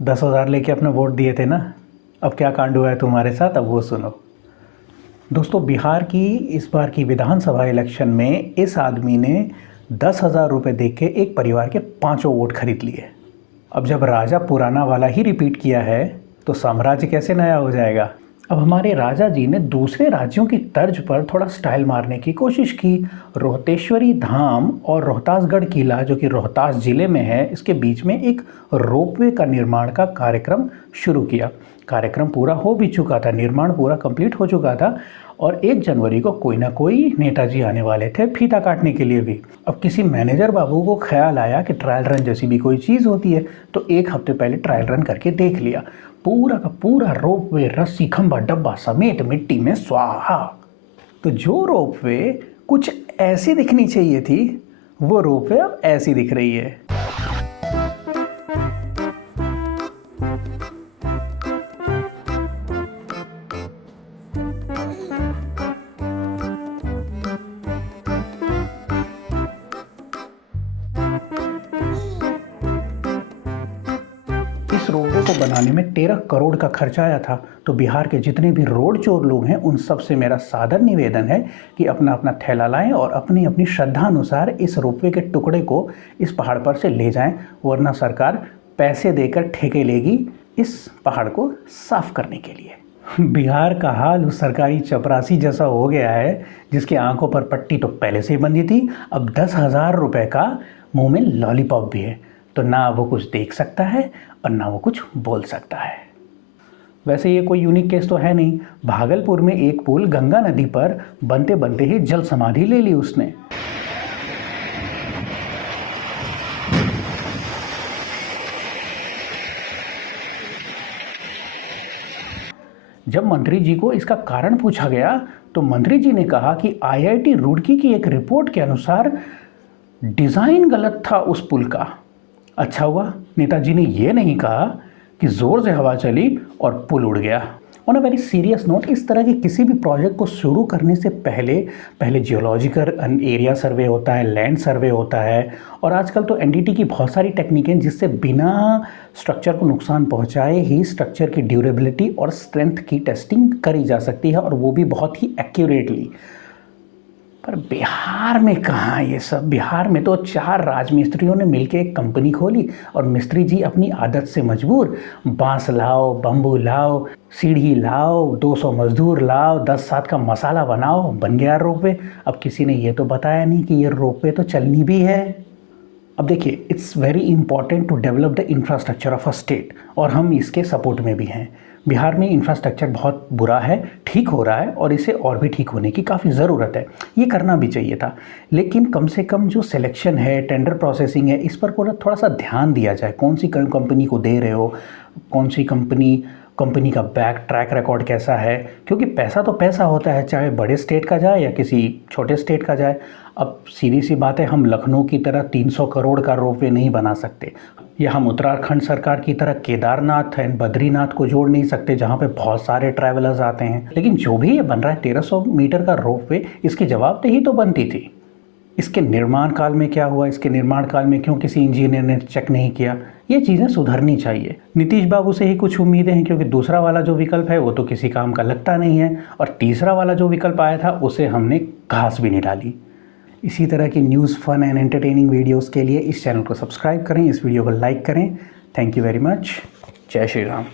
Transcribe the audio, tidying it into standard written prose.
10,000 लेके अपना वोट दिए थे ना। अब क्या कांड हुआ है तुम्हारे साथ, अब वो सुनो। दोस्तों, बिहार की इस बार की विधानसभा इलेक्शन में इस आदमी ने 10,000 रुपये दे के एक परिवार के 5 वोट खरीद लिए। अब जब राजा पुराना वाला ही रिपीट किया है तो साम्राज्य कैसे नया हो जाएगा। अब हमारे राजा जी ने दूसरे राज्यों की तर्ज पर थोड़ा स्टाइल मारने की कोशिश की। रोहतेश्वरी धाम और रोहतासगढ़ किला, जो कि रोहतास जिले में है, इसके बीच में एक रोपवे का निर्माण का कार्यक्रम शुरू किया। कार्यक्रम पूरा हो भी चुका था, निर्माण पूरा कंप्लीट हो चुका था और 1 जनवरी को कोई ना कोई नेताजी आने वाले थे फीता काटने के लिए भी। अब किसी मैनेजर बाबू को ख्याल आया कि ट्रायल रन जैसी भी कोई चीज़ होती है, तो 1 हफ्ते पहले ट्रायल रन करके देख लिया। पूरा का पूरा रोपवे रस्सी खंभा डब्बा समेत मिट्टी में स्वाहा। तो जो रोपवे कुछ ऐसी दिखनी चाहिए थी, वो रोपवे अब ऐसी दिख रही है। इस रोपवे को बनाने में 13 करोड़ का खर्चा आया था। तो बिहार के जितने भी रोड चोर लोग हैं, उन सब से मेरा सादर निवेदन है कि अपना अपना थैला लाएं और अपनी अपनी श्रद्धा अनुसार इस रोपवे के टुकड़े को इस पहाड़ पर से ले जाएं, वरना सरकार पैसे देकर ठेके लेगी इस पहाड़ को साफ करने के लिए। बिहार का हाल उस सरकारी चपरासी जैसा हो गया है जिसकी आंखों पर पट्टी तो पहले से ही बंधी थी, अब 10,000 रुपये का मुंह में लॉलीपॉप भी है। तो ना वो कुछ देख सकता है और ना वो कुछ बोल सकता है। वैसे ये कोई यूनिक केस तो है नहीं। भागलपुर में एक पुल गंगा नदी पर बनते बनते ही जल समाधि ले ली उसने। जब मंत्री जी को इसका कारण पूछा गया तो मंत्री जी ने कहा कि IIT रुड़की की एक रिपोर्ट के अनुसार डिज़ाइन गलत था उस पुल का। अच्छा हुआ नेताजी ने यह नहीं कहा कि ज़ोर से हवा चली और पुल उड़ गया। On a very serious note, इस तरह के किसी भी प्रोजेक्ट को शुरू करने से पहले जियोलॉजिकल एरिया सर्वे होता है, लैंड सर्वे होता है, और आजकल तो NDT की बहुत सारी टेक्निकें जिससे बिना स्ट्रक्चर को नुकसान पहुंचाए ही स्ट्रक्चर की ड्यूरेबिलिटी और स्ट्रेंथ की टेस्टिंग करी जा सकती है, और वो भी बहुत ही एक्यूरेटली। पर बिहार में कहाँ ये सब। बिहार में तो 4 राजमिस्त्रियों ने मिलकर एक कंपनी खोली और मिस्त्री जी अपनी आदत से मजबूर बांस लाओ, बम्बू लाओ, सीढ़ी लाओ, 200 मजदूर लाओ, 10 का मसाला बनाओ, बन गया रोपवे। अब किसी ने ये तो बताया नहीं कि ये रोपवे तो चलनी भी है। अब देखिए, it's very important to develop the infrastructure of a state, और हम इसके सपोर्ट में भी हैं। बिहार में इंफ्रास्ट्रक्चर बहुत बुरा है, ठीक हो रहा है और इसे और भी ठीक होने की काफ़ी ज़रूरत है। ये करना भी चाहिए था, लेकिन कम से कम जो सिलेक्शन है, टेंडर प्रोसेसिंग है, इस पर थोड़ा सा ध्यान दिया जाए। कौन सी कंपनी को दे रहे हो, कौन सी कंपनी का बैक ट्रैक रिकॉर्ड कैसा है, क्योंकि पैसा तो पैसा होता है, चाहे बड़े स्टेट का जाए या किसी छोटे स्टेट का जाए। अब सीधी सी बात है, हम लखनऊ की तरह 300 करोड़ का रोपवे नहीं बना सकते, या हम उत्तराखंड सरकार की तरह केदारनाथ एंड बद्रीनाथ को जोड़ नहीं सकते जहाँ पे बहुत सारे ट्रैवलर्स आते हैं। लेकिन जो भी ये बन रहा है 1300 मीटर का रोपवे, इसकी जवाबदेही तो बनती थी। इसके निर्माण काल में क्या हुआ, इसके निर्माण काल में क्यों किसी इंजीनियर ने चेक नहीं किया, ये चीज़ें सुधरनी चाहिए। नीतीश बाबू से ही कुछ उम्मीदें हैं, क्योंकि दूसरा वाला जो विकल्प है वो तो किसी काम का लगता नहीं है, और तीसरा वाला जो विकल्प आया था उसे हमने घास भी नहीं डाली। इसी तरह की news, fun and entertaining videos के लिए इस चैनल को सब्सक्राइब करें, इस वीडियो को लाइक करें। Thank you very much. जय श्री राम।